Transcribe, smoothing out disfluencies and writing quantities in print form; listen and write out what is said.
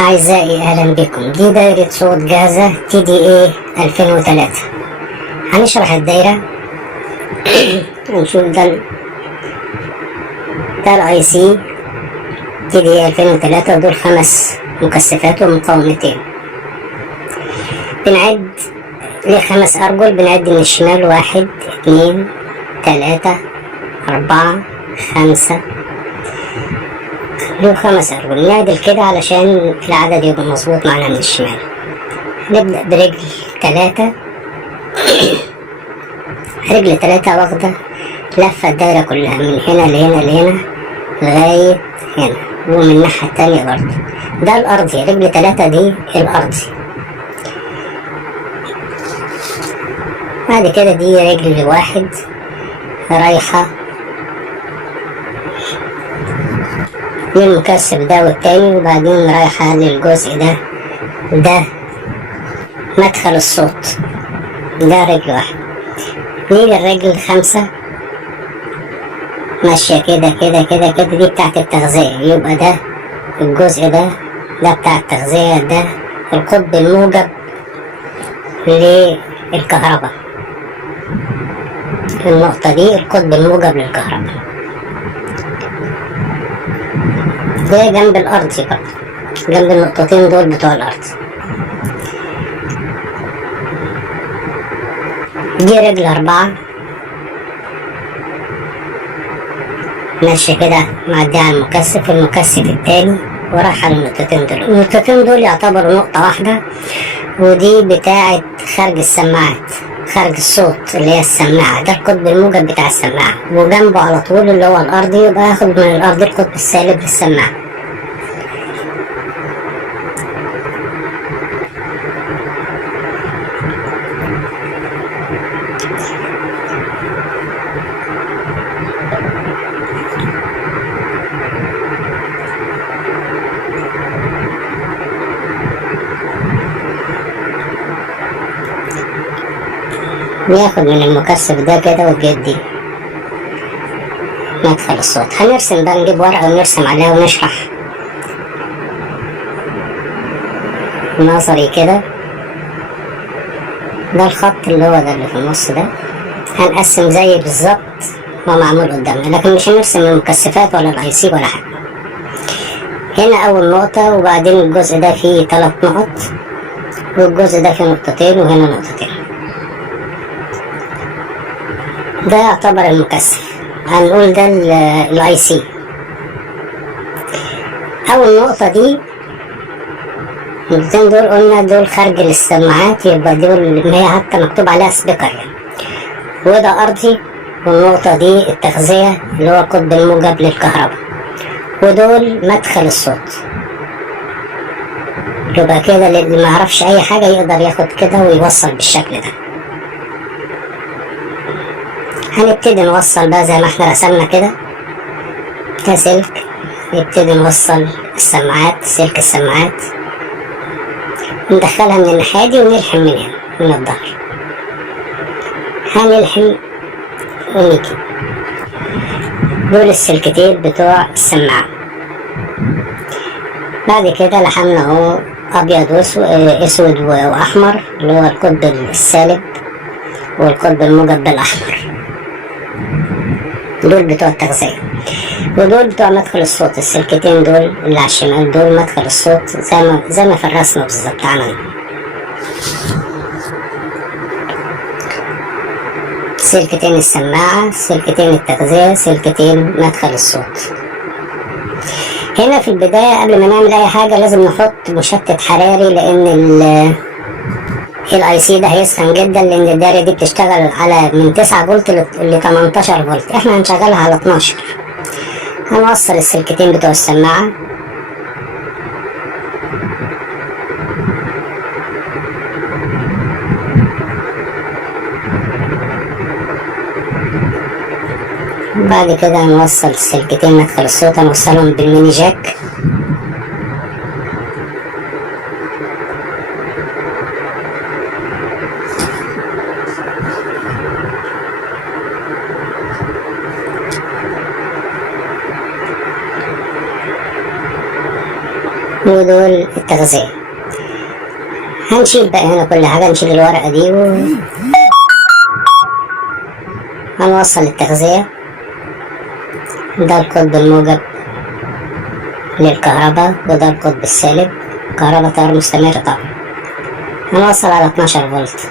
أعزائي أهلا بكم. دي دايرة صوت جاهزة TDA 2003. هنشرح الدايرة. هنشوف ده IC TDA 2003 ودول 5 مكثفات ومقاومتين. بنعد ليه 5 أرجل، بنعد من الشمال 1 2 3 4 5 له 5 أرجل. نعدل كده علشان العدد يبقى مظبوط معنا من الشمال. نبدأ برجل 3. رجل 3 واخدة لفة الدايرة كلها من هنا لهنا لهنا لغاية هنا، ومن الناحية التانية برضه. ده الأرضي، رجل 3 دي الأرضي. بعد كده دي رجل 1 رايحة للمكثف ده والتاني، وبعدين رايحة للجزء ده مدخل الصوت. ده رجل 1. نيجي الرجل 5 ماشية كده كده كده كده، دي بتاعت التغذية. يبقى ده الجزء ده بتاع التغذية، ده القطب الموجب للكهرباء. النقطة دي القطب الموجب للكهرباء. ده جنب الأرض برضه، جنب النقطتين دول بتوع الأرض. دي رجل 4 ماشية كده معدية على المكثف التاني ورايحة للنقطتين دول. النقطتين دول يعتبروا نقطة واحدة، ودي بتاعة خارج السماعات، خارج الصوت اللي هي السماعة. ده القطب الموجب بتاع السماعة، وجنبه على طول اللي هو الأرضي، يبقى ياخد من الأرض القطب السالب للسماعة. ناخد من المكثف ده كده وجدي مدخل الصوت. هنرسم بقى، نجيب ورقة ونرسم عليها ونشرح نظري كده. ده الخط اللي هو ده اللي في النص ده، هنقسم زي بالظبط ما معمول قدامنا، لكن مش هنرسم المكثفات ولا الIC ولا حاجة. هنا أول نقطة، وبعدين الجزء ده فيه 3 نقط، والجزء ده فيه نقطتين، وهنا نقطتين. ده يعتبر المكثف، هنقول ده الIC. أول نقطة دي النقطتين دول قلنا دول خارج للسماعات، يبقى دول اللي هي حتى مكتوب عليها سبيكر يعني. وده أرضي، والنقطة دي التغذية اللي هو القطب الموجب للكهرباء، ودول مدخل الصوت. يبقى كده اللي معرفش أي حاجة يقدر ياخد كده ويوصل بالشكل ده. هنبتدي نوصل بقى زي ما احنا رسمنا كده كسلك. نبتدي نوصل السماعات، سلك السماعات ندخلها من الناحية دي ونلحم من هنا من الظهر. هنلحم ونيجي دول السلكتين بتوع السماعة. بعد كده لحمنا اهو أبيض وأسود وأحمر، اللي هو القطب السالب والقطب الموجب بالأحمر. دول بتوع التغذية، ودول بتوع مدخل الصوت. السلكتين دول اللي على الشمال دول مدخل الصوت، زي ما في الرسمة بالظبط عملنا. سلكتين السماعة، سلكتين التغذية، سلكتين مدخل الصوت. هنا في البداية قبل ما نعمل أي حاجة لازم نحط مشتت حراري، لأن الIC ده هيسخن جدا، لأن الدايرة دي بتشتغل على من 9 فولت ل 18 فولت. احنا هنشغلها على 12. هنوصل السلكتين بتوع السماعة بعد كده هنوصل السلكتين مدخل الصوت، هنوصلهم بالميني جاك. ودول التغذية. هنشيل بقى هنا كل حاجة، نشيل الورقة دي هنوصل التغذية. ده القطب الموجب للكهرباء وده القطب السالب، كهرباء تيار مستمر طبعا. هنوصل على 12 فولت.